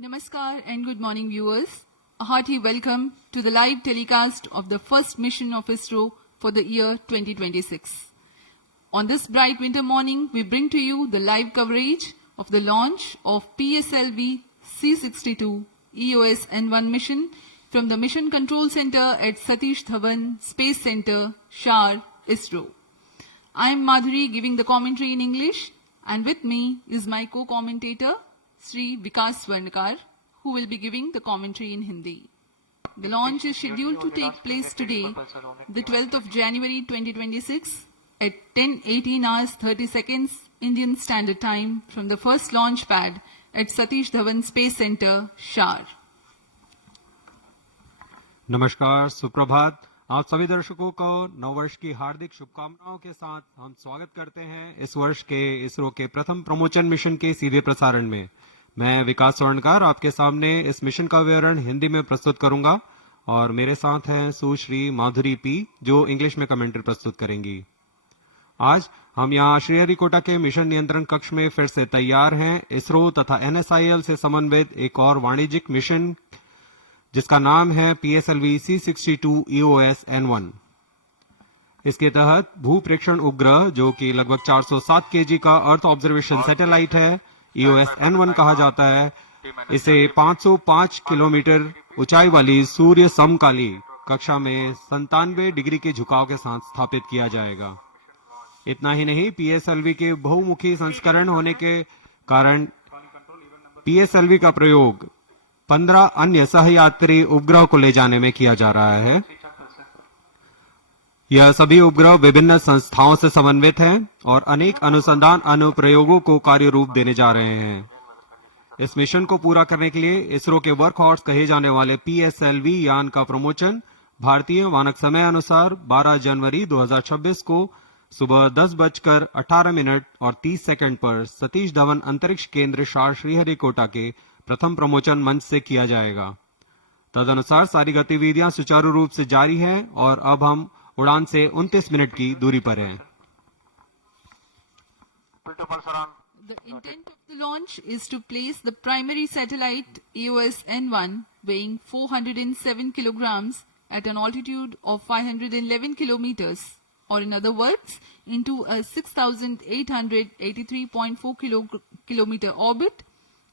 Namaskar and good morning viewers. A hearty welcome to the live telecast of the first mission of ISRO for the year 2026. On this bright winter morning, we bring to you the live coverage of the launch of PSLV C-62 EOS N1 mission from the Mission Control Center at Satish Dhawan Space Center, Shar, ISRO. I am Madhuri giving the commentary in English, and with me is my co-commentator, Sri Vikas Swarnakar, who will be giving the commentary in Hindi. The launch is scheduled to take place today, the 12th of January 2026 at 10:18 hours 30 seconds Indian Standard Time from the first launch pad at Satish Dhawan Space Center, Shar. नमस्कार, सुप्रभात। आप सभी दर्शकों को नववर्ष की हार्दिक शुभकामनाओं के साथ हम स्वागत करते हैं इस वर्ष के इसरो के प्रथम प्रमोशन मिशन के सीधे प्रसारण में। मैं विकास स्वर्णकार आपके सामने इस मिशन का विवरण हिंदी में प्रस्तुत करूंगा और मेरे साथ हैं सुश्री माधुरी पी जो इंग्लिश में कमेंट्री प्रस्तुत करेंगी। आज हम यहाँ श्रीहरिकोटा के मिशन नियंत्रण कक्ष में फिर से तैयार हैं इसरो तथा NSIL से समन्वित एक और वाणिज्यिक मिशन जिसका नाम है PSLV C-62 EOS N1। इसके तहत भू प्रेक्षण उपग्रह जो कि लगभग 407 kg का अर्थ ऑब्जर्वेशन सैटेलाइट है, EOS N1 कहा जाता है। इसे 505 किलोमीटर ऊंचाई वाली सूर्य समकाली कक्षा में 97 डिग्री के झुकाव के साथ स्थापित किया जाएगा। इतना ही नहीं, PSLV के बहुमुखी संस्करण होने के कारण PSLV का प्रयोग 15 अन्य सहयात्री उपग्रह को ले जाने में किया जा रहा है। यह सभी उपग्रह विभिन्न संस्थाओं से समन्वित हैं और अनेक अनुसंधान अनुप्रयोगों को कार्य रूप देने जा रहे हैं। इस मिशन को पूरा करने के लिए इसरो के वर्क हॉर्स कहे जाने वाले PSLV यान का प्रमोशन भारतीय मानक समय अनुसार 12 जनवरी 2026 को सुबह 10:18 और 30 सेकंड पर सतीश धवन अंतरिक्ष केंद्र शार श्रीहरिकोटा के प्रथम प्रमोशन मंच से किया जाएगा। तदनुसार सारी गतिविधियां सुचारू रूप से जारी हैं और अब हम उड़ान से 29 मिनट की दूरी पर हैं। The intent of the launch is to place the primary satellite EOS N1 weighing 407 kilograms at an altitude of 511 kilometers, or in other words, into a 6,883.4 kilometer orbit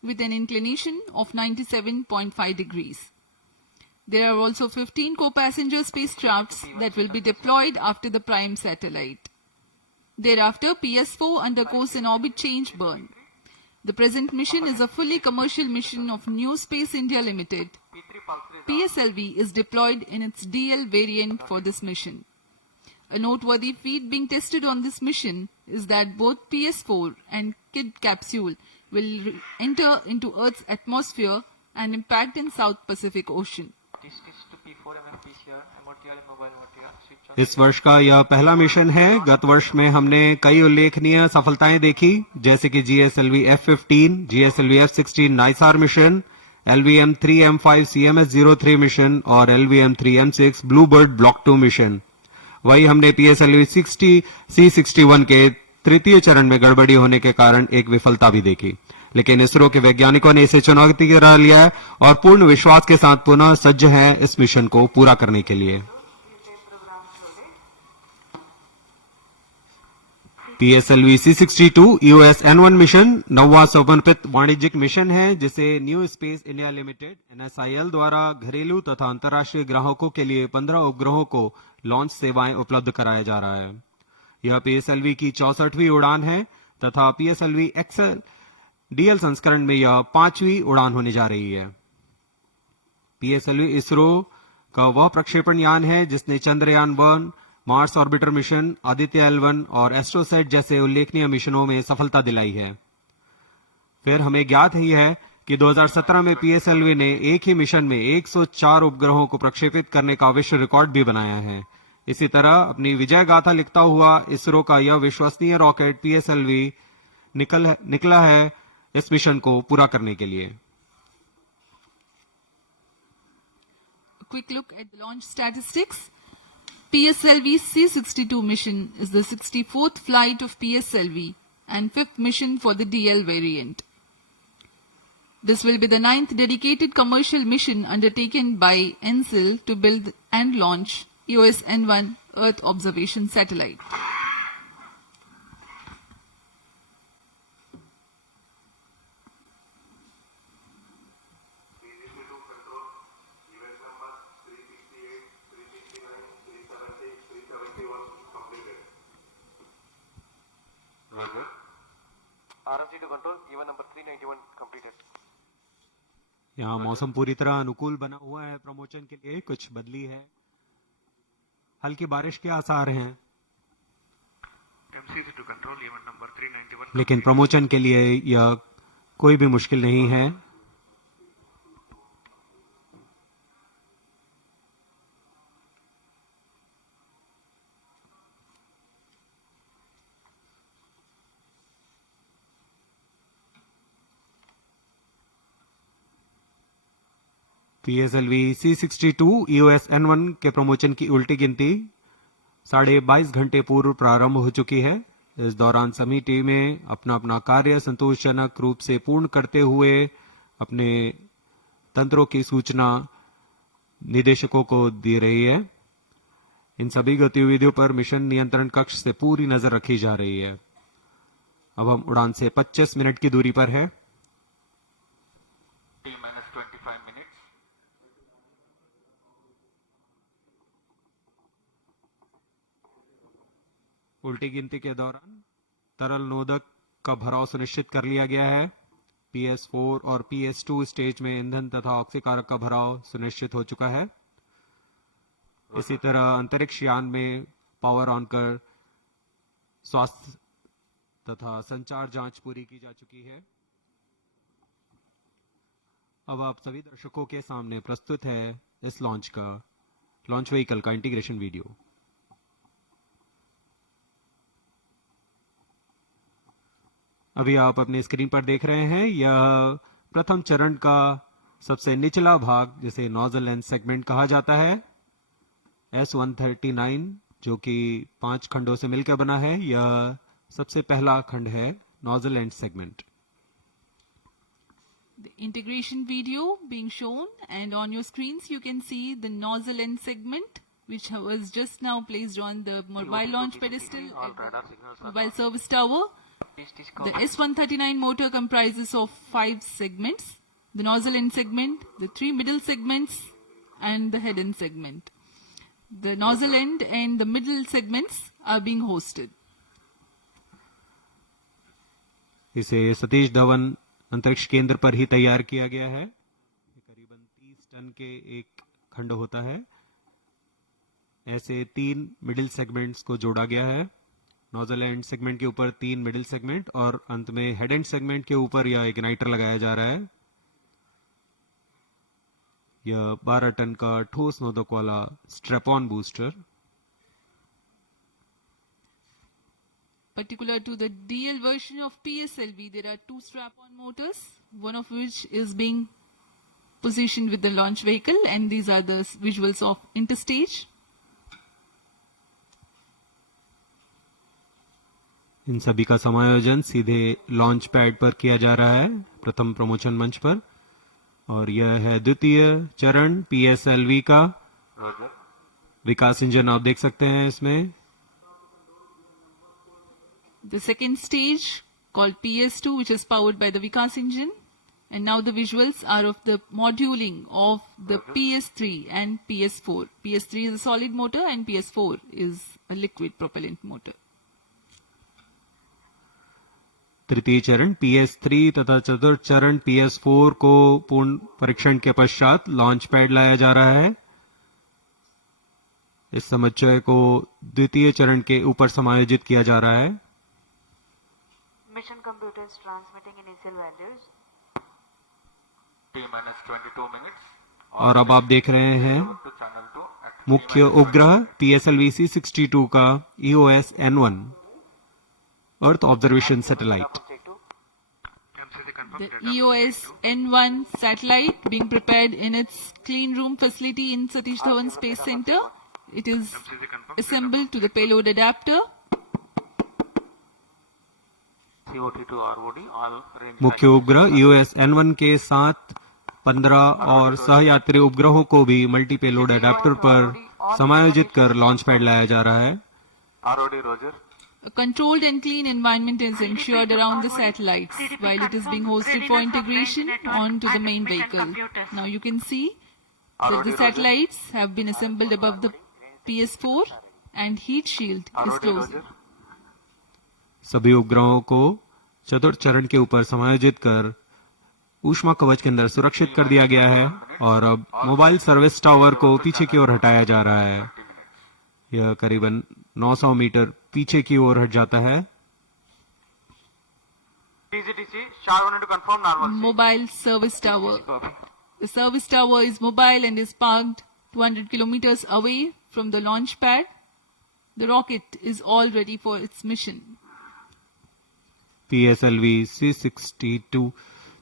with an inclination of 97.5 degrees. There are also 15 co-passenger spacecrafts that will be deployed after the prime satellite. Thereafter, PS4 undergoes an orbit change burn. The present mission is a fully commercial mission of New Space India Limited. PSLV is deployed in its DL variant for this mission. A noteworthy feat being tested on this mission is that both PS4 and KID capsule will enter into Earth's atmosphere and impact in South Pacific Ocean. इस वर्ष का यह पहला मिशन है। गत वर्ष में हमने कई उल्लेखनीय सफलताएं देखी, जैसे कि GSLV F-15, GSLV F-16 NISAR mission, LVM-3M5 CMS-03 mission और LVM-3M6 ब्लूबर्ड ब्लॉक 2 मिशन। वही हमने PSLV C-61 के तृतीय चरण में गड़बड़ी होने के कारण एक विफलता भी देखी, लेकिन इसरो के वैज्ञानिकों ने इसे चुनौती की तरह लिया है और पूर्ण विश्वास के साथ पुनः सज्ज हैं इस मिशन को पूरा करने के लिए। PSLV C-62 EOS N1 mission नौवां समर्पित वाणिज्यिक मिशन है जिसे new space India limited NSIL द्वारा घरेलू तथा अंतर्राष्ट्रीय ग्राहकों के लिए 15 उपग्रहों को लॉन्च सेवाएं उपलब्ध कराया जा रहा है। यह PSLV की 64वीं उड़ान है तथा PSLV XL DL संस्करण में यह 5वीं उड़ान होने जा रही है। PSLV इसरो का वह प्रक्षेपण यान है जिसने Chandrayaan one, Mars Orbiter Mission, Aditya L1 और एस्ट्रोसैट जैसे उल्लेखनीय मिशनों में सफलता दिलाई है। फिर हमें ज्ञात ही है कि 2017 में PSLV ने एक ही मिशन में 104 उपग्रहों को प्रक्षेपित करने का विश्व रिकॉर्ड भी बनाया है। इसी तरह अपनी विजय गाथा लिखता हुआ इसरो का यह विश्वसनीय रॉकेट PSLV निकला है इस मिशन को पूरा करने के लिए। Quick look at the launch statistics. PSLV C-62 mission is the 64th flight of PSLV and 5th mission for the DL variant. This will be the 9th dedicated commercial mission undertaken by ENSIL to build and launch EOS N1 Earth Observation Satellite. RFC to control, EVA number 391 completed. यहाँ मौसम पूरी तरह अनुकूल बना हुआ है प्रमोशन के लिए, कुछ बदली है, हल्की बारिश के आसार हैं, MCC to control, EVA number 391. लेकिन प्रमोशन के लिए यह कोई भी मुश्किल नहीं है। PSLV C62 EOS N1 के प्रमोशन की उल्टी गिनती 22.5 घंटे पूर्व प्रारंभ हो चुकी है। इस दौरान सभी टीमें अपना अपना कार्य संतोषजनक रूप से पूर्ण करते हुए अपने तंत्रों की सूचना निदेशकों को दे रही है। इन सभी गतिविधियों पर मिशन नियंत्रण कक्ष से पूरी नजर रखी जा रही है। अब हम उड़ान से 25 मिनट की दूरी पर है। T-25 minutes. उल्टी गिनती के दौरान तरल नोदक का भराव सुनिश्चित कर लिया गया है। PS4 और PS2 स्टेज में ईंधन तथा ऑक्सीकारक का भराव सुनिश्चित हो चुका है। इसी तरह अंतरिक्ष यान में पावर ऑन कर स्वास्थ्य तथा संचार जांच पूरी की जा चुकी है। अब आप सभी दर्शकों के सामने प्रस्तुत है इस लॉन्च व्हीकल का इंटीग्रेशन वीडियो। अभी आप अपने स्क्रीन पर देख रहे हैं, यह प्रथम चरण का सबसे निचला भाग जिसे नोजल एंड सेगमेंट कहा जाता है। S139 जो कि 5 खंडों से मिलकर बना है, यह सबसे पहला खंड है, nozzle and segment. The integration video being shown, and on your screens you can see the nozzle end segment, which was just now placed on the mobile launch pedestal All at radar the signals are mobile service tower. The S139 motor comprises of 5 segments: the nozzle end segment, the 3 middle segments, and the head end segment. The nozzle end and the middle segments are being hosted. इसे सतीश धवन अंतरिक्ष केंद्र पर ही तैयार किया गया है। करीबन 30 टन के एक खंड होता है। ऐसे 3 मिडिल सेगमेंट्स को जोड़ा गया है। नोजल एंड सेगमेंट के ऊपर 3 मिडिल सेगमेंट और अंत में हेड एंड सेगमेंट के ऊपर यह इग्नाइटर लगाया जा रहा है। यह 12 टन का ठोस नोदक वाला strap on booster, Particular to the DL version of PSLV, there are 2 strap-on motors, one of which is being positioned with the launch vehicle, and these are the visuals of interstage. इन सभी का समायोजन सीधे launch pad पर किया जा रहा है, प्रथम प्रमोशन मंच पर। और यह है द्वितीय चरण PSLV का Roger. विकास इंजन, आप देख सकते हैं इसमें। The second stage, called PS2, which is powered by the Vikas engine. And now the visuals are of the moduling of the PS3 and PS4. PS3 is a solid motor and PS4 is a liquid propellant motor. तृतीय चरण PS3 तथा चतुर्थ चरण PS4 को पूर्ण परीक्षण के पश्चात लॉन्च पैड लाया जा रहा है। इस समुच्चय को द्वितीय चरण के ऊपर समायोजित किया जा रहा है। Mission computers transmitting initial values. T-22 minutes. और अब आप देख रहे हैं To channel 2 at मुख्य उपग्रह PSLV C62 का EOS N1 earth observation satellite. MCC confirmed. The EOS N1 satellite being prepared in its clean room facility in Satish Dhawan Space Center. It is assembled to the payload adapter. COT to ROD, all range. मुख्य उपग्रह EOS N1 के साथ 15 और सहयात्री उपग्रहों को भी multi payload adapter पर समायोजित कर लॉन्च पैड लाया जा रहा है। ROD, Roger. A controlled and clean environment is ensured around the satellites while it is being hosted for integration onto the main vehicle. Now you can see that the satellites have been assembled above the PS4 and heat shield is ROD, closing. Roger. सभी उपग्रहों को चतुर्थ चरण के ऊपर समायोजित कर ऊष्मा कवच के अंदर सुरक्षित कर दिया गया है और अब मोबाइल सर्विस टावर को पीछे की ओर हटाया जा रहा है। यह करीबन 900 मीटर पीछे की ओर हट जाता है। TGTC, Shah wanted to confirm normal. Mobile service tower. The service tower is mobile and is parked 200 kilometers away from the launch pad. The rocket is all ready for its mission. PSLV C62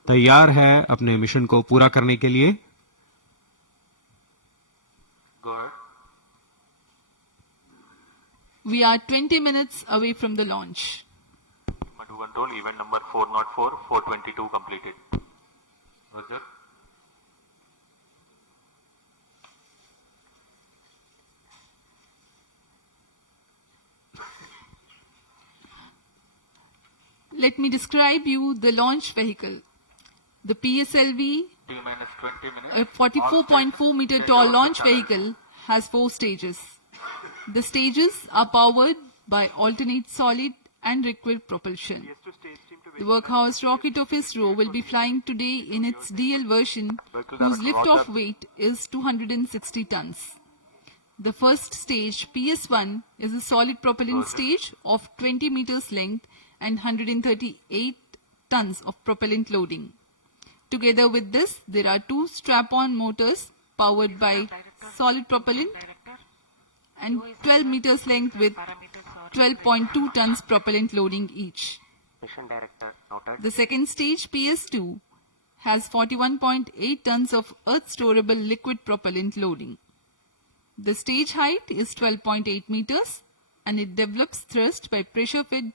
तैयार है अपने मिशन को पूरा करने के लिए। Go ahead. We are 20 minutes away from the launch. Madhu control, event number 404, 422 completed. Roger. Let me describe you the launch vehicle. The PSLV, T minus 20 minutes. a 44.4 meter tall launch vehicle, has 4 stages. The stages are powered by alternate solid and liquid propulsion. The workhorse rocket of ISRO will be flying today in its DL version, whose liftoff weight is 260 tons. The first stage, PS1, is a solid propellant stage of 20 meters length and 138 tons of propellant loading. Together with this, there are 2 strap-on motors powered by solid propellant and 12 meters length with 12.2 tons propellant loading each. Mission director noted. The second stage, PS2, has 41.8 tons of earth-storable liquid propellant loading. The stage height is 12.8 meters and it develops thrust by pressure-fed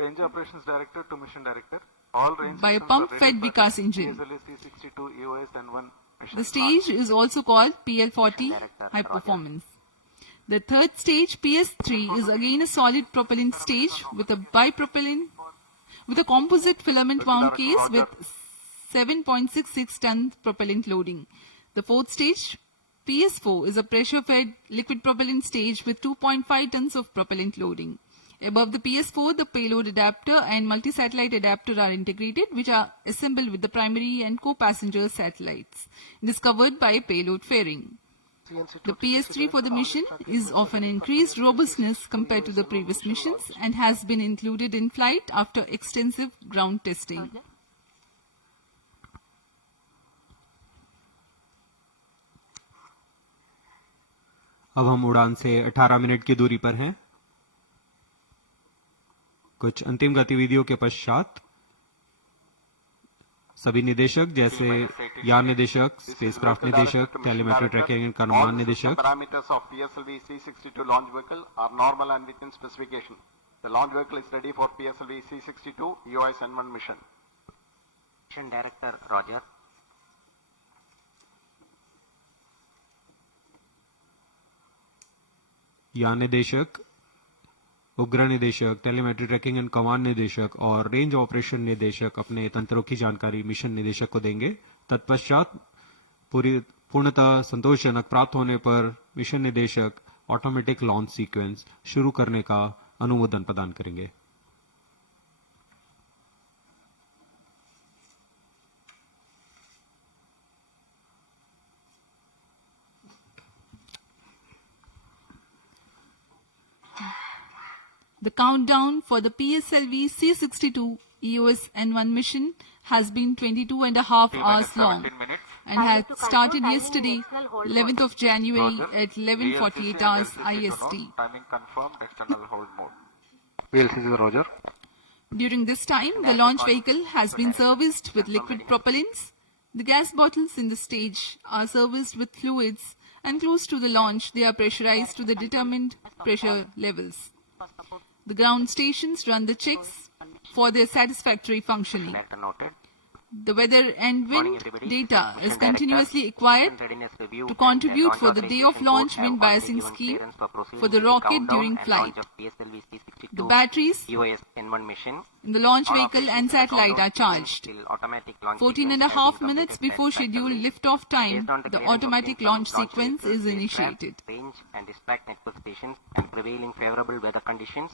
Range operations director to mission director. All range by a systems are ready pump-fed for Vikas engine. PSLV C62 EOS N1 mission. The stage is also called PL40 High Performance. The third stage, PS3, is again a solid propellant stage with a composite filament wound case with 7.66 tons propellant loading. The fourth stage, PS4, is a pressure-fed liquid propellant stage with 2.5 tons of propellant loading. Above the PS4, the payload adapter and multi-satellite adapter are integrated, which are assembled with the primary and co-passenger satellites. It is covered by a payload fairing. The PS3 for the mission is of an increased robustness compared to the previous missions and has been included in flight after extensive ground testing. अब हम उड़ान से 18 मिनट की दूरी पर हैं। कुछ अंतिम गतिविधियों के पश्चात सभी निदेशक जैसे यान निदेशक, स्पेसक्राफ्ट निदेशक, टेलीमेट्री ट्रैकिंग एंड कमांड निदेशक, Parameters of PSLV C62 launch vehicle are normal and within specification. The launch vehicle is ready for PSLV C62 EOS N1 mission. Mission director Roger. यान निदेशक, उपग्रह निदेशक, टेलीमेट्री ट्रैकिंग एंड कमांड निदेशक और range operation निदेशक अपने तंत्रों की जानकारी मिशन निदेशक को देंगे। तत्पश्चात पूर्णतः संतोषजनक प्राप्त होने पर मिशन निदेशक ऑटोमेटिक लॉन्च सीक्वेंस शुरू करने का अनुमोदन प्रदान करेंगे। The countdown for the PSLV C62 EOS N1 mission has been 22.5 hours long and had started yesterday, 11th of January at 11:48 hours IST. Timing confirmed, external hold mode. PLCC Roger. During this time, the launch vehicle has been serviced with liquid propellants. The gas bottles in the stage are serviced with fluids, and close to the launch, they are pressurized to the determined pressure levels. The ground stations run the checks for their satisfactory functioning. Director noted. The weather and Morning, wind everybody. data Mission is continuously Director, acquired Mission Readiness Review to and contribute Launch for the day of Authorization launch Board wind have already biasing given scheme clearance for proceeding for the with rocket countdown during and flight. launch of PSLV C62 The batteries UAS N1 mission. in the launch All vehicle operations and satellite are countdown charged. till automatic launch 14 and a sequence has half been minutes completed before scheduled satisfactorily. liftoff time, Based on the the clearance automatic obtained from launch sequence vehicles, is spacecraft, initiated. Range and dispatch network stations and prevailing favorable weather conditions.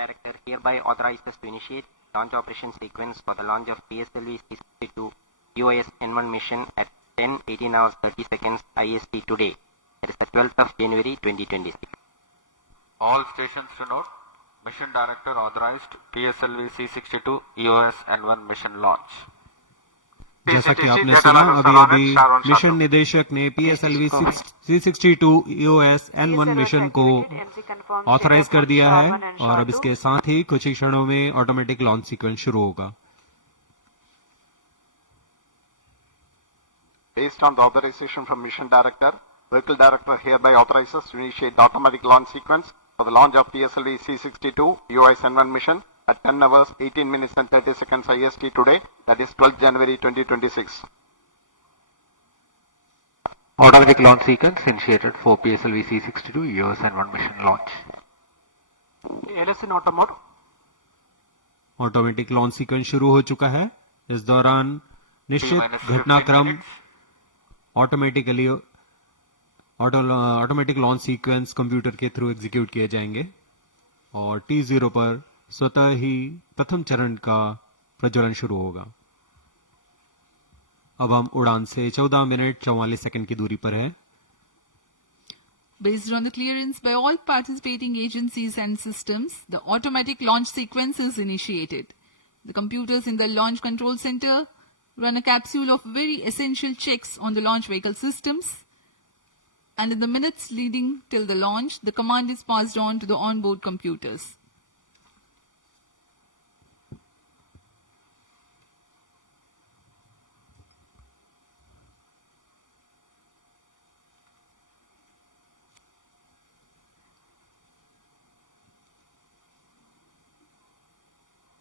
Director hereby authorizes to initiate launch operation sequence for the launch of PSLV C62 UAS N1 mission at 10:18 hours 30 seconds IST today. That is the 12th of January 2026. All stations to note, Mission Director authorized PSLV C62 EOS N1 mission launch. जैसा कि आपने सुना, अभी मिशन निदेशक ने PSLV C62 EOS N1 mission को ऑथराइज कर दिया है और अब इसके साथ ही कुछ ही क्षणों में ऑटोमेटिक लॉन्च सीक्वेंस शुरू होगा. Based on the authorization from Mission Director, Vehicle Director hereby authorizes to initiate the automatic launch sequence for the launch of PSLV C62 UAS N1 mission at 10 hours 18 minutes and 30 seconds IST today, that is 12th January 2026. Automatic launch sequence initiated for PSLV C62 EOS N1 mission launch. LS in auto mode. Automatic launch sequence शुरू हो चुका है. इस दौरान निश्चित घटनाक्रम automatic launch sequence computer के through execute किए जाएंगे और T0 पर स्वतः ही प्रथम चरण का प्रज्वलन शुरू होगा. अब हम उड़ान से 14 मिनट 44 सेकंड की दूरी पर है. Based on the clearance by all participating agencies and systems, the automatic launch sequence is initiated. The computers in the Launch Control Center run a capsule of very essential checks on the launch vehicle systems, and in the minutes leading till the launch, the command is passed on to the onboard computers.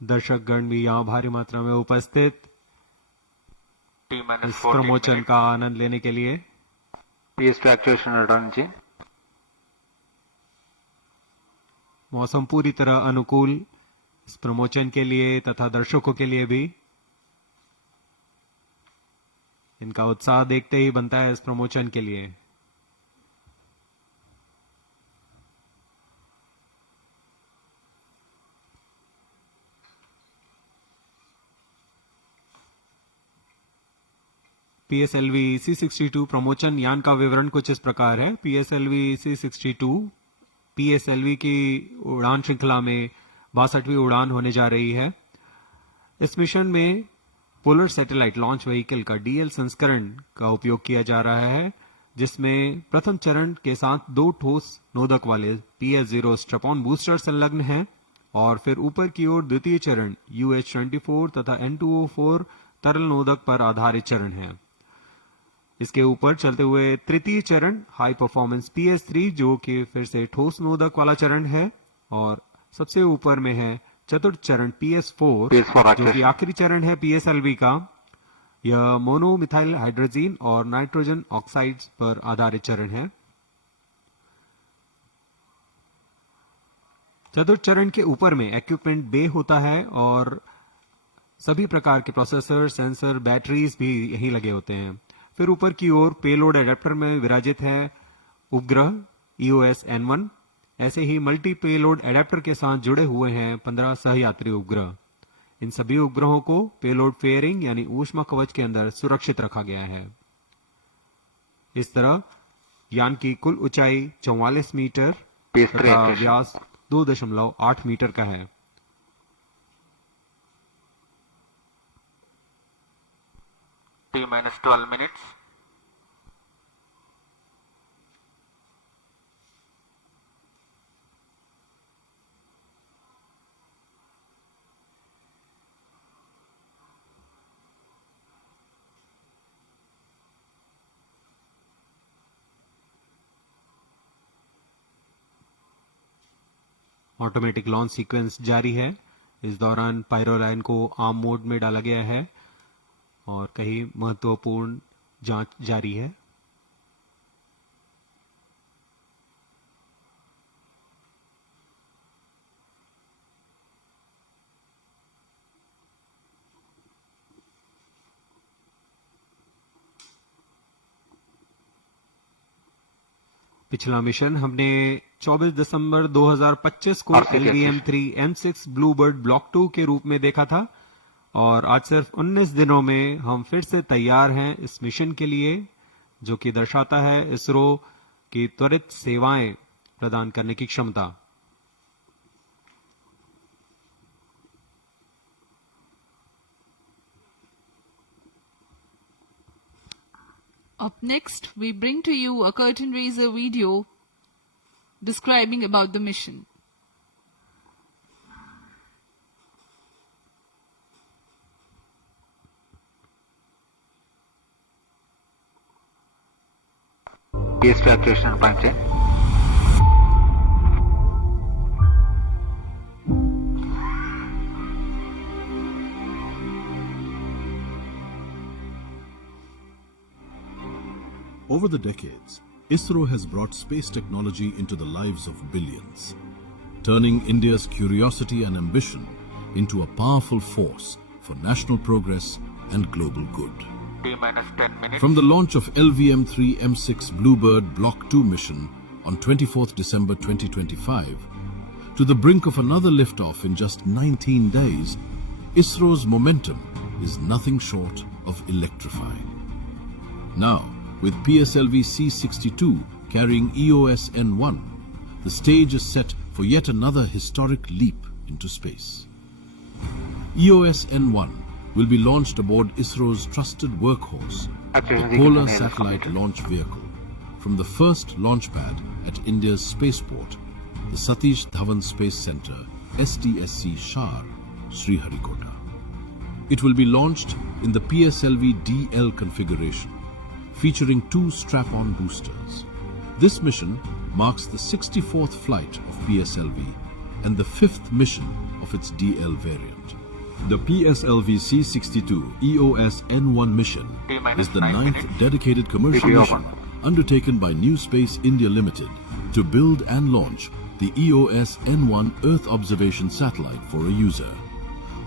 दर्शकगण भी यहाँ भारी मात्रा में उपस्थित इस प्रमोचन का आनंद लेने के लिए. PS2 actuation return जी. मौसम पूरी तरह अनुकूल इस प्रमोचन के लिए तथा दर्शकों के लिए भी. इनका उत्साह देखते ही बनता है इस प्रमोचन के लिए. PSLV C62 प्रमोचन यान का विवरण कुछ इस प्रकार है. PSLV C62 PSLV की उड़ान श्रृंखला में 62वीं उड़ान होने जा रही है. इस मिशन में पोलर सैटेलाइट लॉन्च व्हीकल का DL संस्करण का उपयोग किया जा रहा है, जिसमें प्रथम चरण के साथ 2 ठोस नोदक वाले PS0 स्ट्रैप-ऑन बूस्टर संलग्न हैं और फिर ऊपर की ओर द्वितीय चरण UH-24 तथा N2O4 तरल नोदक पर आधारित चरण है. इसके ऊपर चलते हुए तृतीय चरण हाई परफॉर्मेंस PS3 जो कि फिर से ठोस नोदक वाला चरण है और सबसे ऊपर में है चतुर्थ चरण PS4 जो कि आखिरी चरण है PSLV का. यह मोनोमिथाइल हाइड्रोजन और नाइट्रोजन ऑक्साइड्स पर आधारित चरण है. चतुर्थ चरण के ऊपर में इक्विपमेंट बे होता है और सभी प्रकार के प्रोसेसर, सेंसर, बैटरीज भी यहीं लगे होते हैं. फिर ऊपर की ओर पेलोड एडेप्टर में विराजित है उपग्रह EOS N1. ऐसे ही मल्टी पेलोड एडेप्टर के साथ जुड़े हुए हैं 15 सहयात्री उपग्रह. इन सभी उपग्रहों को पेलोड फेयरिंग यानी ऊष्मा कवच के अंदर सुरक्षित रखा गया है. इस तरह यान की कुल ऊंचाई 44 मीटर तथा व्यास 2.8 मीटर का है. T-12 minutes. Automatic launch sequence जारी है. इस दौरान पायरोलाइन को आर्म मोड में डाला गया है और कई महत्वपूर्ण जांच जारी है। पिछला मिशन हमने 24 दिसंबर 2025 को LVM-3 M6 ब्लूबर्ड ब्लॉक 2 के रूप में देखा था और आज सिर्फ 19 दिनों में हम फिर से तैयार हैं इस मिशन के लिए, जो कि दर्शाता है इसरो की त्वरित सेवाएं प्रदान करने की क्षमता। Up next, we bring to you a curtain raiser video describing about the mission. PSP activation branch. Over the decades, ISRO has brought space technology into the lives of billions, turning India's curiosity and ambition into a powerful force for national progress and global good. T-minus 10 minutes. From the launch of LVM-3 M6 Bluebird Block 2 mission on 24th December 2025 to the brink of another liftoff in just 19 days, ISRO's momentum is nothing short of electrifying. Now, with PSLV C-62 carrying EOS N1, the stage is set for yet another historic leap into space. EOS N1 will be launched aboard ISRO's trusted workhorse, the Polar Satellite Launch Vehicle, from the first launch pad at India's spaceport, the Satish Dhawan Space Centre, SDSC Shar, Sriharikota. It will be launched in the PSLV DL configuration, featuring 2 strap-on boosters. This mission marks the 64th flight of PSLV and the 5th mission of its DL variant. The PSLV C-62 EOS N1 mission is the 9th dedicated commercial mission undertaken by New Space India Limited to build and launch the EOS N1 Earth observation satellite for a user,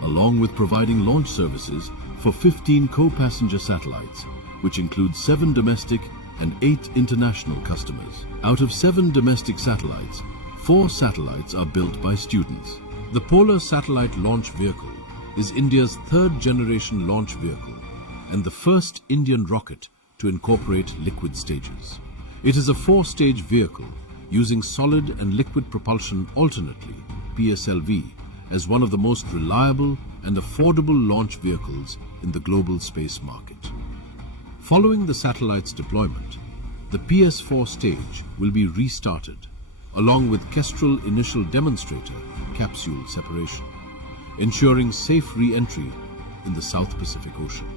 along with providing launch services for 15 co-passenger satellites, which includes 7 domestic and 8 international customers. Out of 7 domestic satellites, 4 satellites are built by students. The Polar Satellite Launch Vehicle is India's 3rd generation launch vehicle and the first Indian rocket to incorporate liquid stages. It is a 4-stage vehicle using solid and liquid propulsion alternately, PSLV, as one of the most reliable and affordable launch vehicles in the global space market. Following the satellite's deployment, the PS4 stage will be restarted, along with Kestrel Initial Demonstrator capsule separation, ensuring safe re-entry in the South Pacific Ocean.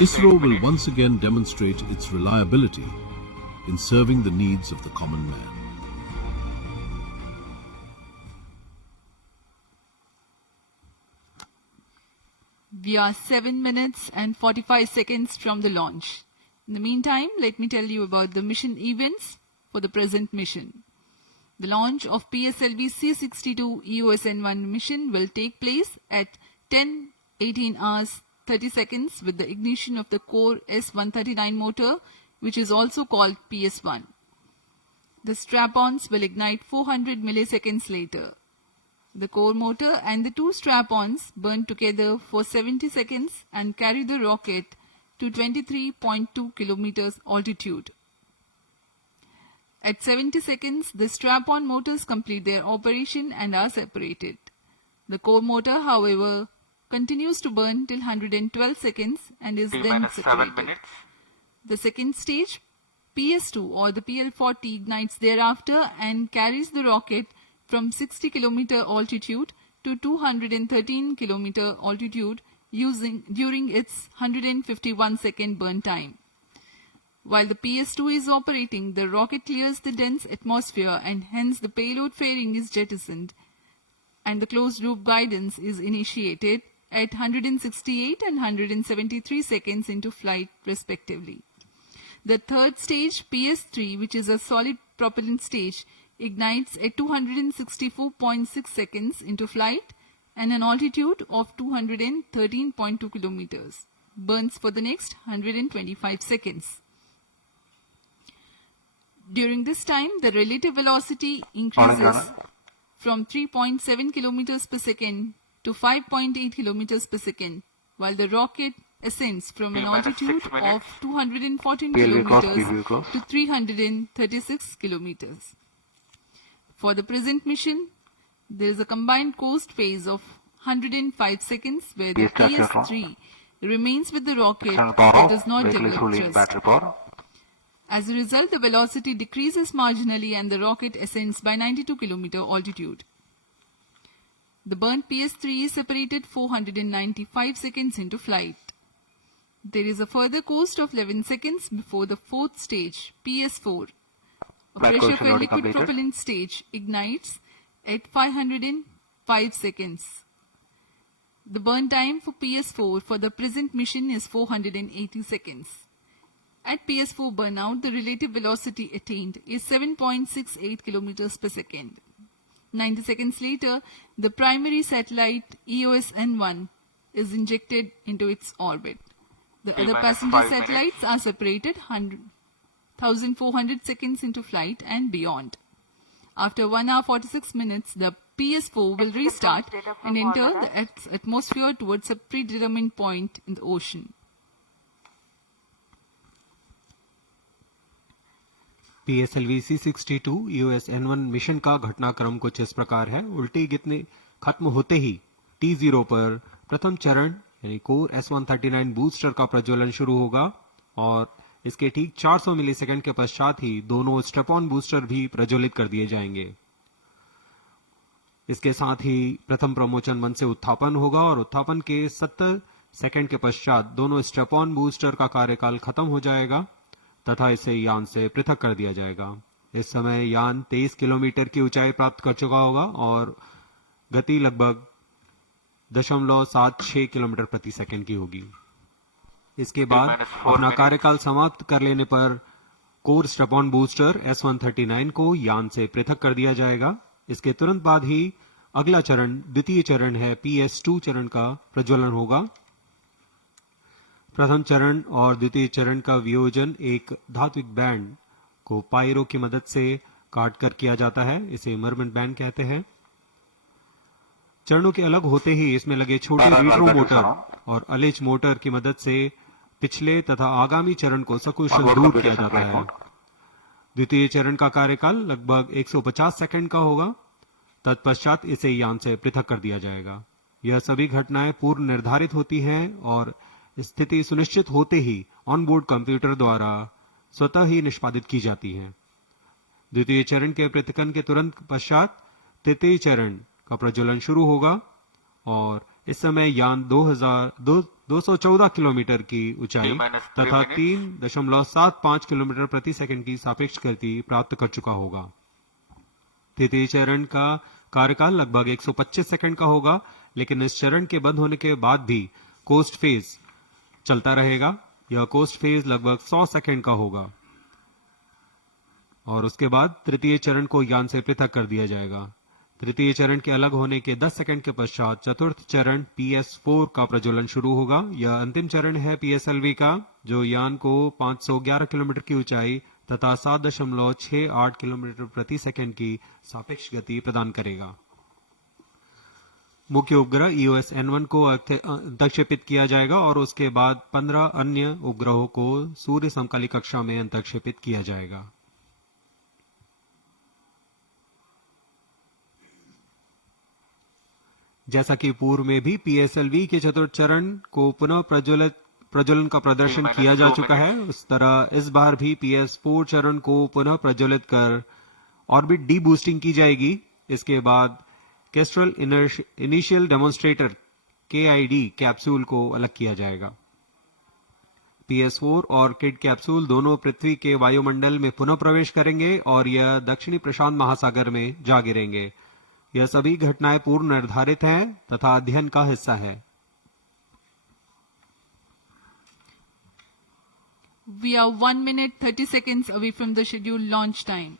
ISRO will once again demonstrate its reliability in serving the needs of the common man. We are 7 minutes and 45 seconds from the launch. In the meantime, let me tell you about the mission events for the present mission. The launch of PSLV C-62 EOS N1 mission will take place at 10:18 hours 30 seconds with the ignition of the core S-139 motor, which is also called PS-1. The strap-ons will ignite 400 milliseconds later. The core motor and the 2 strap-ons burn together for 70 seconds and carry the rocket to 23.2 kilometers altitude. At 70 seconds, the strap-on motors complete their operation and are separated. The core motor, however, continues to burn till 112 seconds and is then T-minus 7 separated. minutes. The second stage, PS2 or the PL-40, ignites thereafter and carries the rocket from 60 km altitude to 213 km altitude during its 151 second burn time. While the PS2 is operating, the rocket clears the dense atmosphere and hence the payload fairing is jettisoned. and the closed loop guidance is initiated at 168 and 173 seconds into flight respectively. The third stage, PS3, which is a solid propellant stage, ignites at 264.6 seconds into flight and an altitude of 213.2 kilometers. Burns for the next 125 seconds. During this time, the relative velocity increases from 3.7 kilometers per second to 5.8 kilometers per second, while the rocket ascends from an altitude of 214 kilometers to 336 kilometers. For the present mission, there is a combined coast phase of 105 seconds where the PS3 remains with the rocket but does not develop thrust. As a result, the velocity decreases marginally and the rocket ascends by 92 km altitude. The burnt PS3 is separated 495 seconds into flight. There is a further coast of 11 seconds before the fourth stage, PS4. A pressure-fed liquid propellant stage ignites at 505 seconds. The burn time for PS4 for the present mission is 480 seconds. At PS4 burnout, the relative velocity attained is 7.68 kilometers per second. 90 seconds later, the primary satellite EOS-N1 is injected into its orbit. The other passenger satellites are separated 1,400 seconds into flight and beyond. After 1 hour 46 minutes, the PS4 will restart and enter the atmosphere towards a predetermined point in the ocean. PSLV C62 EOS-N1 mission का घटनाक्रम कुछ इस प्रकार है। उल्टी गिरने खत्म होते ही T0 पर प्रथम चरण यानी कोर S139 बूस्टर का प्रज्वलन शुरू होगा और इसके ठीक 400 मिलीसेकंड के पश्चात ही दोनों स्ट्रेप-ऑन बूस्टर भी प्रज्वलित कर दिए जाएंगे। इसके साथ ही प्रथम प्रमोचन मंच से उत्थापन होगा और उत्थापन के 70 सेकंड के पश्चात दोनों स्ट्रेप-ऑन बूस्टर का कार्यकाल खत्म हो जाएगा तथा इसे यान से पृथक कर दिया जाएगा। इस समय यान 23 किलोमीटर की ऊंचाई प्राप्त कर चुका होगा और गति लगभग 0.76 किलोमीटर प्रति सेकंड की होगी। इसके बाद अपना कार्यकाल समाप्त कर लेने पर कोर स्ट्रेप-ऑन बूस्टर S139 को यान से पृथक कर दिया जाएगा। इसके तुरंत बाद ही अगला चरण, द्वितीय चरण है PS2 चरण का प्रज्वलन होगा। प्रथम चरण और द्वितीय चरण का वियोजन एक धात्विक बैंड को पायरो की मदद से काटकर किया जाता है। इसे मरमेंट बैंड कहते हैं। चरणों के अलग होते ही इसमें लगे छोटे रिट्रो मोटर और अलेज मोटर की मदद से पिछले तथा आगामी चरण को सकुशल दूर किया जाता है। द्वितीय चरण का कार्यकाल लगभग 150 सेकंड का होगा। तत्पश्चात इसे यान से पृथक कर दिया जाएगा। यह सभी घटनाएं पूर्व निर्धारित होती हैं और स्थिति सुनिश्चित होते ही ऑनबोर्ड कंप्यूटर द्वारा स्वतः ही निष्पादित की जाती हैं। द्वितीय चरण के पृथकन के तुरंत पश्चात तृतीय चरण का प्रज्वलन शुरू होगा और इस समय यान 214 किलोमीटर की ऊंचाई तथा 3.75 किलोमीटर प्रति सेकंड की सापेक्ष गति प्राप्त कर चुका होगा। तृतीय चरण का कार्यकाल लगभग 125 सेकंड का होगा, लेकिन इस चरण के बंद होने के बाद भी कोस्ट फेज चलता रहेगा। यह कोस्ट फेज लगभग 100 सेकंड का होगा और उसके बाद तृतीय चरण को यान से पृथक कर दिया जाएगा। तृतीय चरण के अलग होने के 10 सेकंड के पश्चात चतुर्थ चरण PS4 का प्रज्वलन शुरू होगा। यह अंतिम चरण है PSLV का, जो यान को 511 किलोमीटर की ऊंचाई तथा 7.68 किलोमीटर प्रति सेकंड की सापेक्ष गति प्रदान करेगा। मुख्य उपग्रह EOS-N1 को अंतक्षेपित किया जाएगा और उसके बाद 15 अन्य उपग्रहों को सूर्य समकाली कक्षा में अंतक्षेपित किया जाएगा। जैसा कि पूर्व में भी PSLV के चतुर्थ चरण को पुनः प्रज्वलन का प्रदर्शन किया जा चुका है, उस तरह इस बार भी PS4 चरण को पुनः प्रज्वलित कर ऑर्बिट डी बूस्टिंग की जाएगी। इसके बाद Kestrel initial demonstrator KID capsule को अलग किया जाएगा। PS4 और किड कैप्सूल दोनों पृथ्वी के वायुमंडल में पुनः प्रवेश करेंगे और यह दक्षिणी प्रशांत महासागर में जा गिरेंगे। यह सभी घटनाएं पूर्व निर्धारित हैं तथा अध्ययन का हिस्सा है। We are 1 minute 30 seconds away from the scheduled launch time.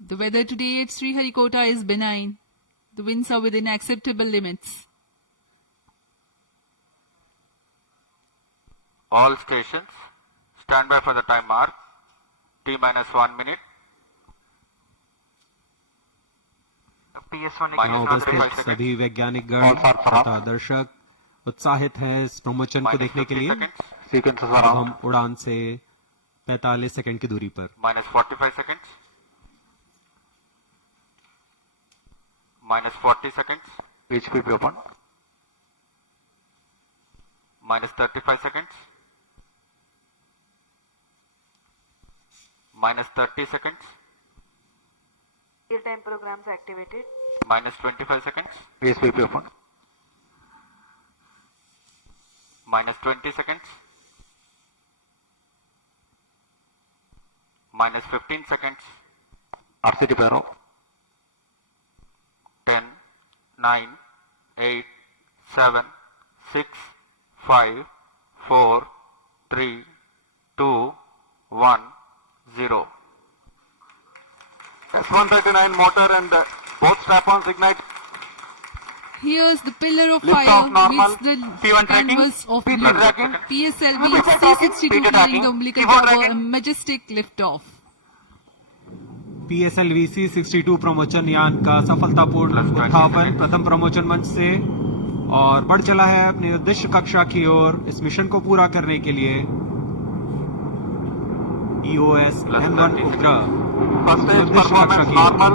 The weather today at Sriharikota is benign. The winds are within acceptable limits. All stations, stand by for the time mark. T-minus 1 minute. PS1 Minus यहाँ not उपस्थित 35 seconds. सभी वैज्ञानिक गण तथा दर्शक उत्साहित हैं इस प्रमोचन को Minus देखने के 50 लिए। seconds. sequences अब are हम on. उड़ान से 45 सेकंड की दूरी पर। Minus 45 seconds. Minus 40 seconds. HPP open. Minus 35 seconds. Minus 30 seconds. Real-time programs activated. Minus 25 seconds. HPP open. Minus 20 seconds. Minus 15 seconds. RCT Paro. 10, 9, 8, 7, 6, 5, 4, 3, 2, 1, 0. S139 motor and both strap-ons ignite. Here's the pillar of Lift fire off normal. meets the P1 tracking. canvas of P2 blue. tracking. PSLV P2 tracking. C62 P2 clearing tracking. the umbilical P4 tower, tracking. a majestic liftoff. PSLV C62 प्रमोचन यान का सफलतापूर्ण उत्थापन प्रथम प्रमोचन मंच से और बढ़ चला है अपने उद्देश्य कक्षा की ओर इस मिशन को पूरा करने के लिए। EOS N1 उपग्रह First stage उद्देश्य कक्षा performance की ओर। normal.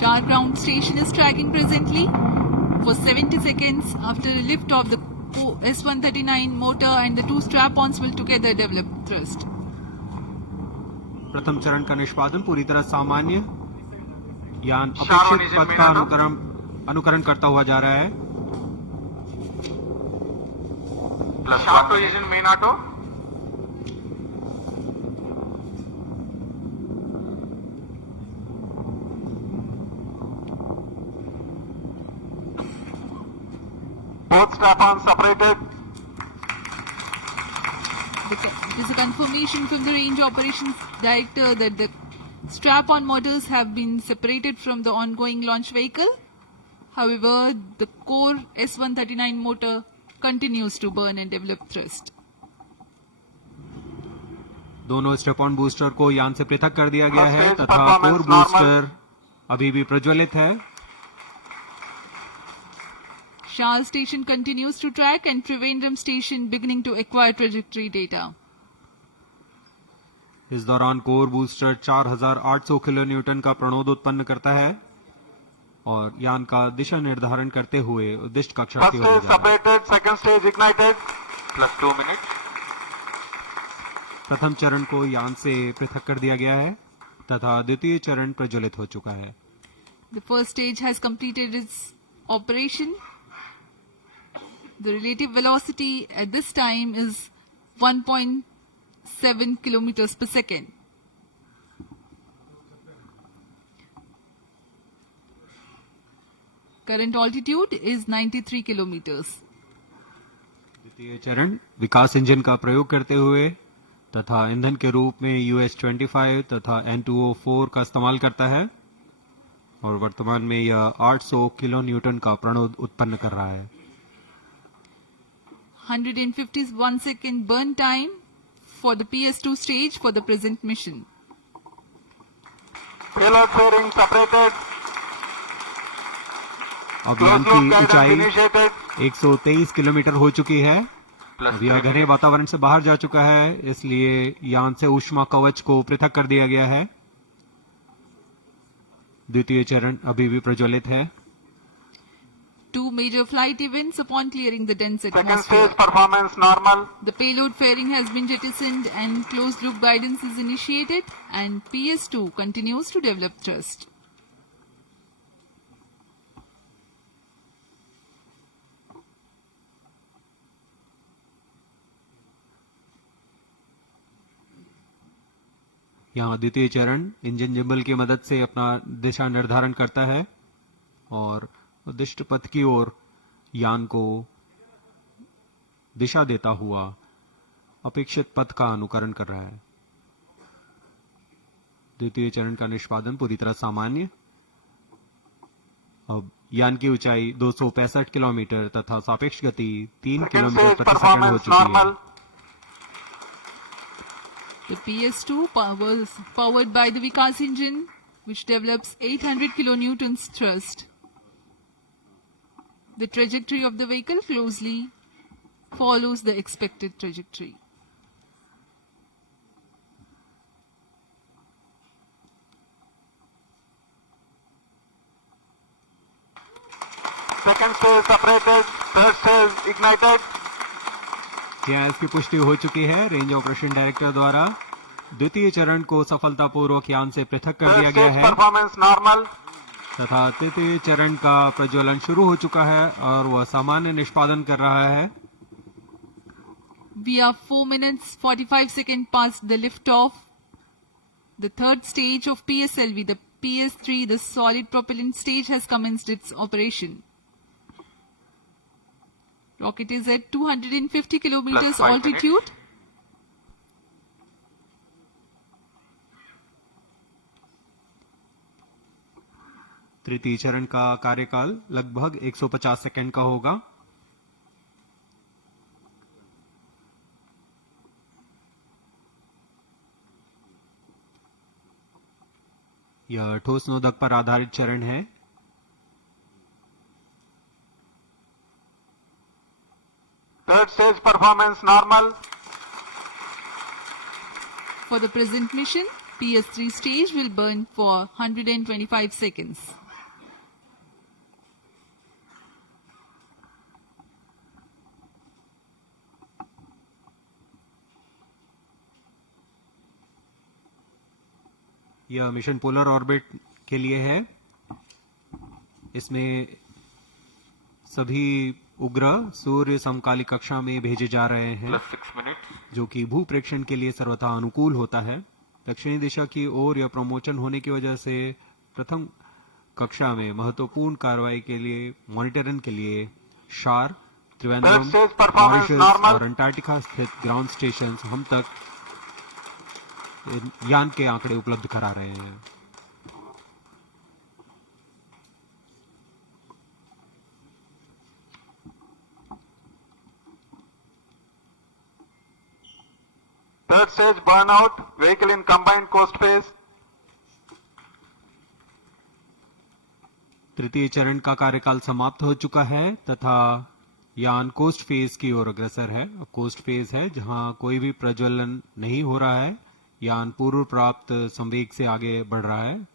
Sharp ground station is tracking presently for 70 seconds after liftoff. The S139 motor and the two strap-ons will together develop thrust. प्रथम चरण का निष्पादन पूरी तरह सामान्य, यान अपेक्षित पथ का अनुकरण करता हुआ जा रहा है। Plus Sharp 1 position main auto. Both strap-ons separated. There's a confirmation from the range operations director that the strap-on motors have been separated from the ongoing launch vehicle. However, the core S139 motor continues to burn and develop thrust. दोनों step-on booster को यान से पृथक कर दिया गया है First stage तथा कोर performance normal. बूस्टर अभी भी प्रज्वलित है। Shah station continues to track and Trivandrum station beginning to acquire trajectory data. इस दौरान कोर बूस्टर 4800 किलो न्यूटन का प्रणोद उत्पन्न करता है और यान का दिशा निर्धारण करते हुए उद्दिष्ट कक्षा First की stage ओर जा रहा है। separated, second stage ignited. plus 2 minutes. प्रथम चरण को यान से पृथक कर दिया गया है तथा द्वितीय चरण प्रज्वलित हो चुका है। The first stage has completed its operation. The relative velocity at this time is 1.7 kilometers per second. Current altitude is 93 kilometers. द्वितीय चरण विकास इंजन का प्रयोग करते हुए तथा ईंधन के रूप में US-25 तथा N2O4 का इस्तेमाल करता है और वर्तमान में यह 800 किलो न्यूटन का प्रणोद उत्पन्न कर रहा है। 151 second burn time for the PS2 stage for the present mission. Payload fairing separated. अब यान Close loop की guidance ऊंचाई initiated. 123 किलोमीटर हो चुकी है। Plus अब यह 3 घने minutes. वातावरण से बाहर जा चुका है, इसलिए यान से ऊष्मा कवच को पृथक कर दिया गया है। द्वितीय चरण अभी भी प्रज्वलित है। Two major flight events upon clearing the dense Second atmosphere. stage performance normal. The payload fairing has been jettisoned and closed loop guidance is initiated and PS2 continues to develop thrust. यहाँ द्वितीय चरण engine gimbal की मदद से अपना दिशा निर्धारण करता है और उद्दिष्ट पथ की ओर यान को दिशा देता हुआ अपेक्षित पथ का अनुकरण कर रहा है। द्वितीय चरण का निष्पादन पूरी तरह सामान्य। अब यान की ऊंचाई 265 किलोमीटर तथा सापेक्ष गति 3 Second किलोमीटर stage प्रति सेकंड हो performance चुकी है। normal. The PS2 was powered by the Vikas engine, which develops 800 kilonewtons thrust. The trajectory of the vehicle closely follows the expected trajectory. Second stage separated. Third stage ignited. यहाँ इसकी पुष्टि हो चुकी है रेंज ऑपरेशन डायरेक्टर द्वारा। द्वितीय चरण को सफलतापूर्वक यान से पृथक कर दिया Third गया stage है performance normal. तथा तृतीय चरण का प्रज्वलन शुरू हो चुका है और वह सामान्य निष्पादन कर रहा है। We are 4 minutes 45 seconds past the liftoff. The third stage of PSLV, the PS3, the solid propellant stage, has commenced its operation. Rocket is at 250 kilometers Plus 5 altitude. तृतीय चरण का कार्यकाल लगभग 150 सेकंड का होगा। यह ठोस नोदक पर आधारित चरण है। Third stage performance normal. For the present mission, PS3 stage will burn for 125 seconds. यह मिशन पोलर ऑर्बिट के लिए है। इसमें सभी उपग्रह सूर्य समकालिक कक्षा में भेजे जा रहे हैं, Plus 6 minutes. जो कि भू प्रेक्षण के लिए सर्वथा अनुकूल होता है। दक्षिणी दिशा की ओर यह प्रमोशन होने की वजह से प्रथम कक्षा में महत्वपूर्ण कार्रवाई के लिए मॉनिटरिंग के लिए शार, Trivandrum, Third stage performance Mauritius normal. और अंटार्कटिका स्थित ग्राउंड स्टेशन हम तक यान के आंकड़े उपलब्ध करा रहे हैं। Third stage burnout. Vehicle in combined coast phase. तृतीय चरण का कार्यकाल समाप्त हो चुका है तथा यान कोस्ट फेज की ओर अग्रसर है। कोस्ट फेज है जहां कोई भी प्रज्वलन नहीं हो रहा है। यान पूर्व प्राप्त संवेग से आगे बढ़ रहा है।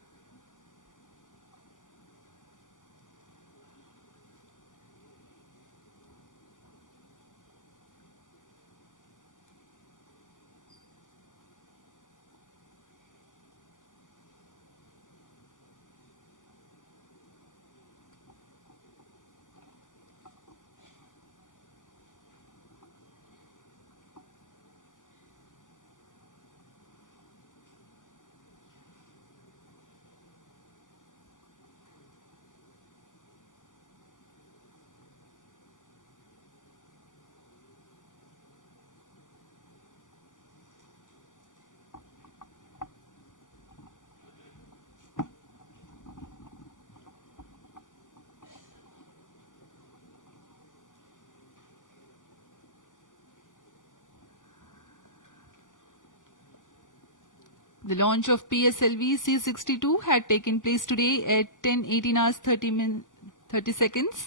The launch of PSLV C62 had taken place today at 10:18 hours 30 seconds.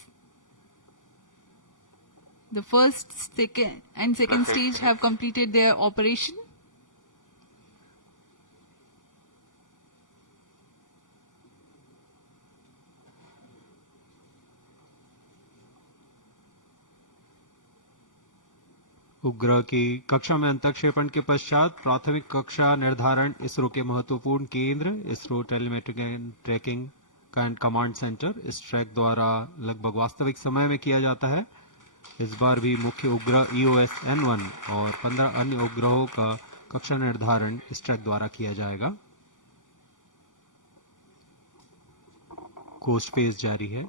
The first, second and second stage have completed their operation. उपग्रह की कक्षा में अंतक्षेपण के पश्चात प्राथमिक कक्षा निर्धारण इसरो के महत्वपूर्ण केंद्र ISRO telemetric and tracking and command centre इस ट्रैक द्वारा लगभग वास्तविक समय में किया जाता है। इस बार भी मुख्य उपग्रह EOS-N1 और 15 अन्य उपग्रहों का कक्षा निर्धारण इस ट्रक द्वारा किया जाएगा। कोस्ट फेज जारी है।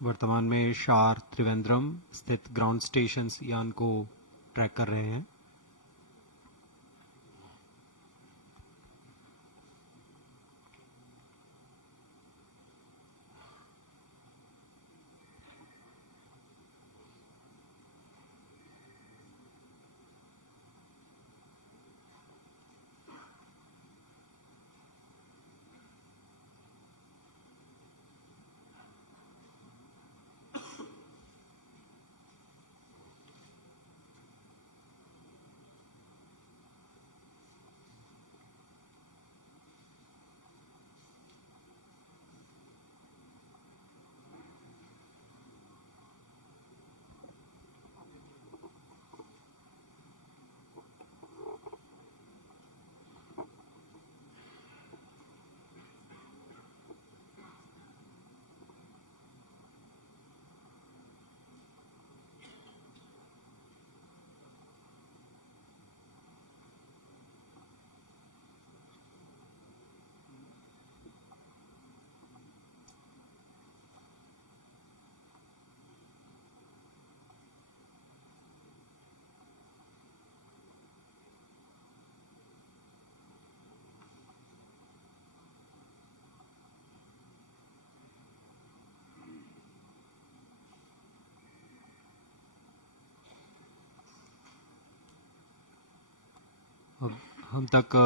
वर्तमान में शार त्रिवेंद्रम स्थित ग्राउंड स्टेशन यान को ट्रैक कर रहे हैं। अब हम तक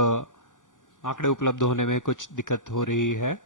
आंकड़े उपलब्ध होने में कुछ दिक्कत हो रही है।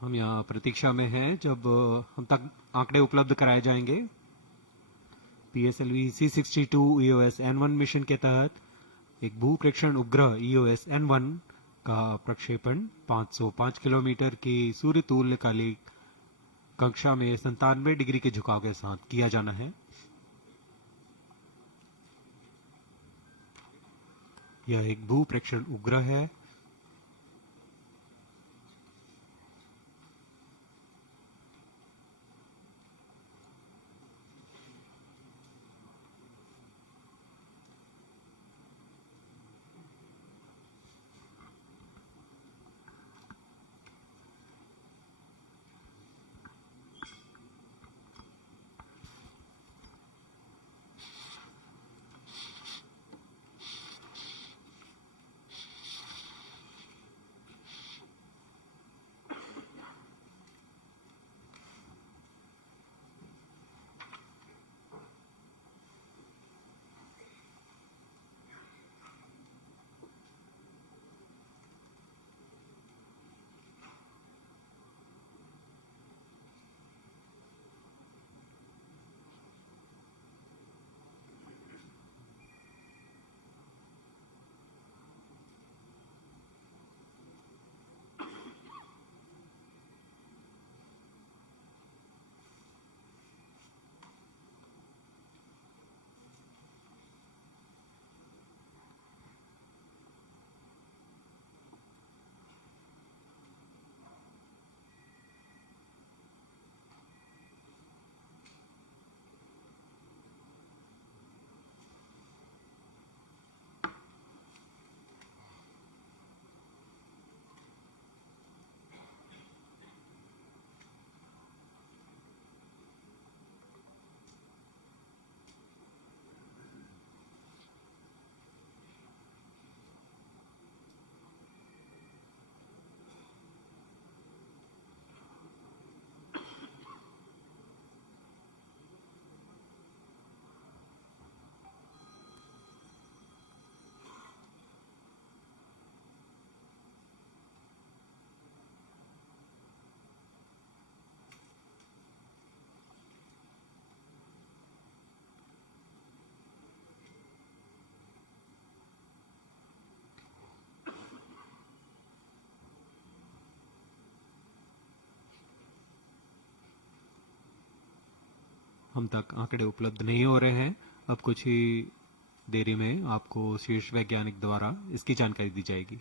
हम यहाँ प्रतीक्षा में हैं जब हम तक आंकड़े उपलब्ध कराए जाएंगे। PSLV C62 EOS N1 mission के तहत एक भू प्रेक्षण उपग्रह EOS N1 का प्रक्षेपण 505 किलोमीटर की सूर्य तुल्यकालिक कक्षा में 97 डिग्री के झुकाव के साथ किया जाना है। यह एक भू प्रेक्षण उपग्रह है। हम तक आंकड़े उपलब्ध नहीं हो रहे हैं। अब कुछ ही देरी में आपको शीर्ष वैज्ञानिक द्वारा इसकी जानकारी दी जाएगी।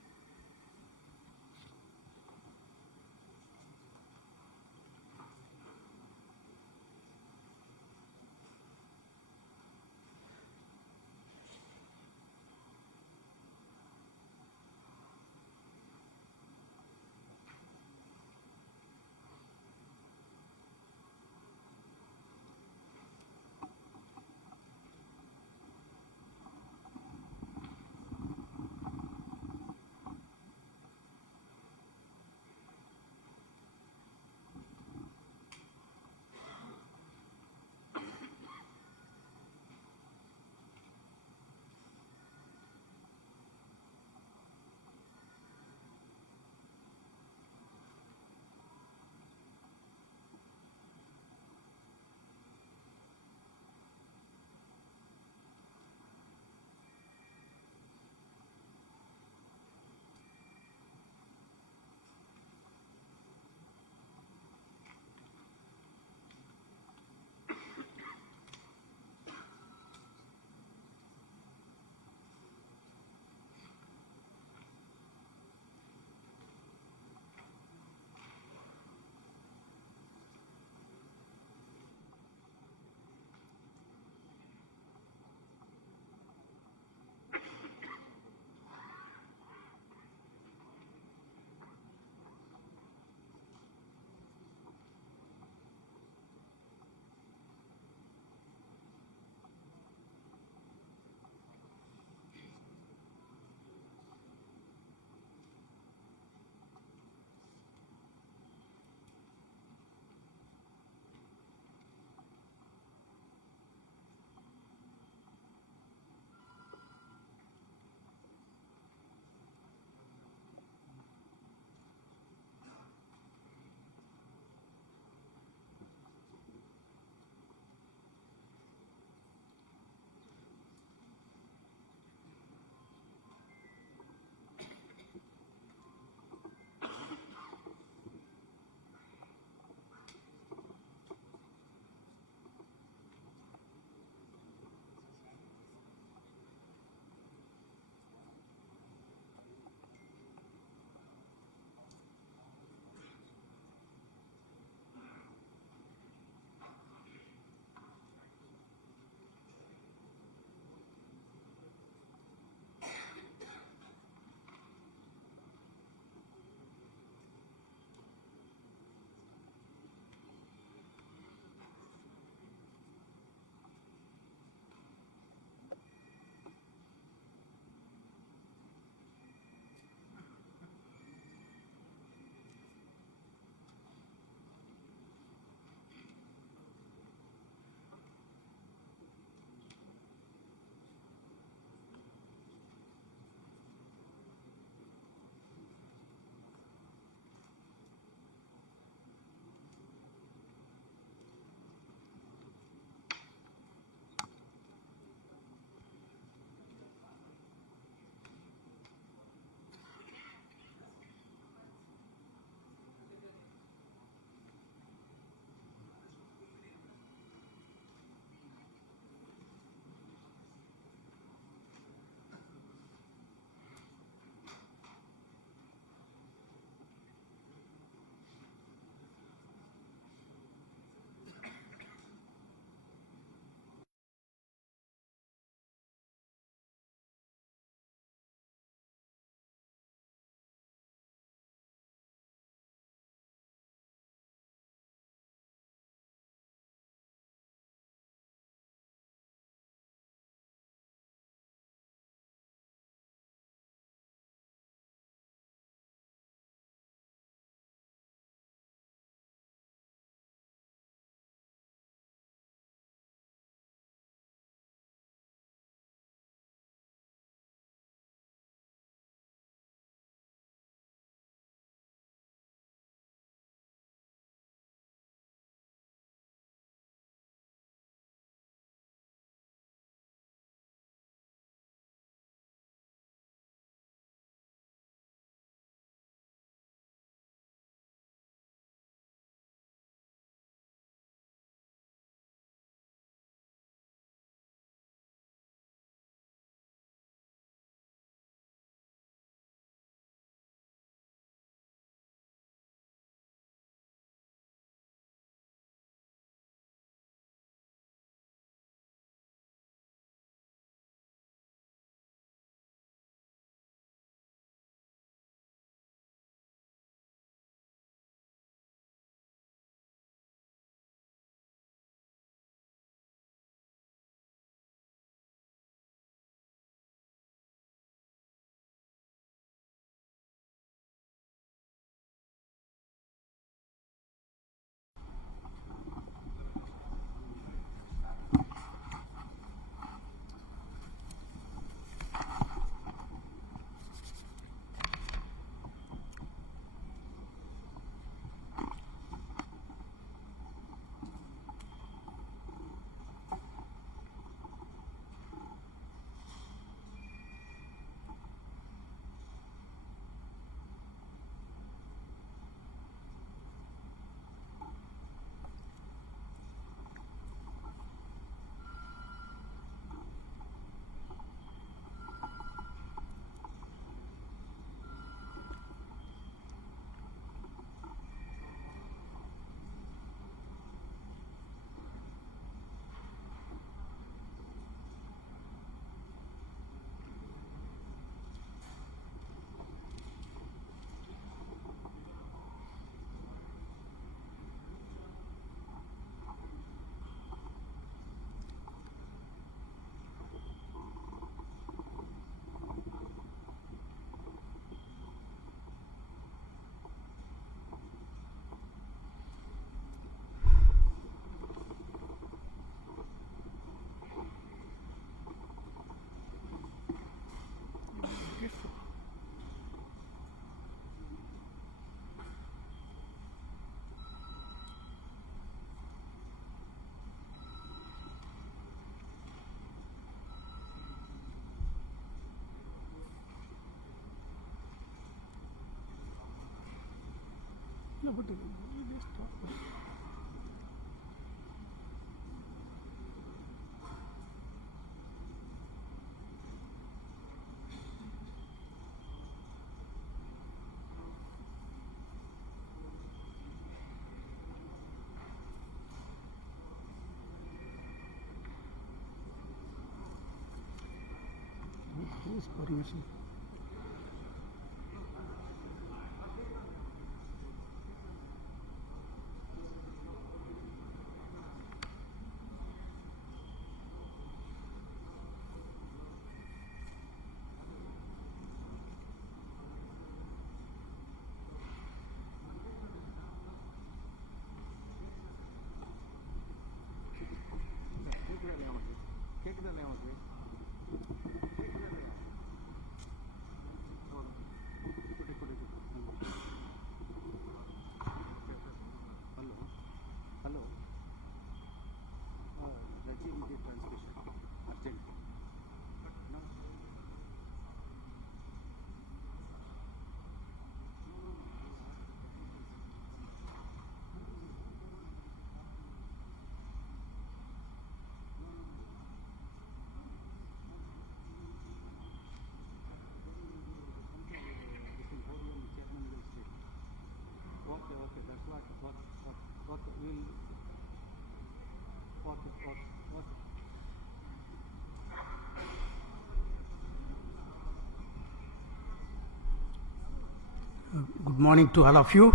Good morning to all of you.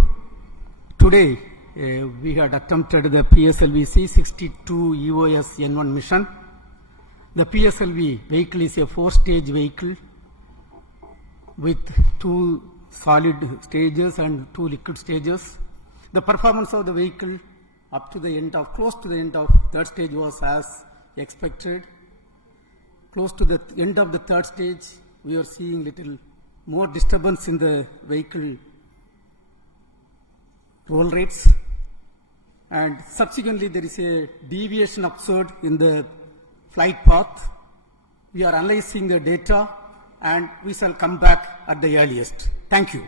Today, we had attempted the PSLV C62 EOS N1 mission. The PSLV vehicle is a 4-stage vehicle with 2 solid stages and 2 liquid stages. The performance of the vehicle up to the end of, close to the end of 3rd stage was as expected. Close to the end of the 3rd stage, we are seeing little more disturbance in the vehicle roll rates, and subsequently there is a deviation observed in the flight path. We are analyzing the data and we shall come back at the earliest. Thank you.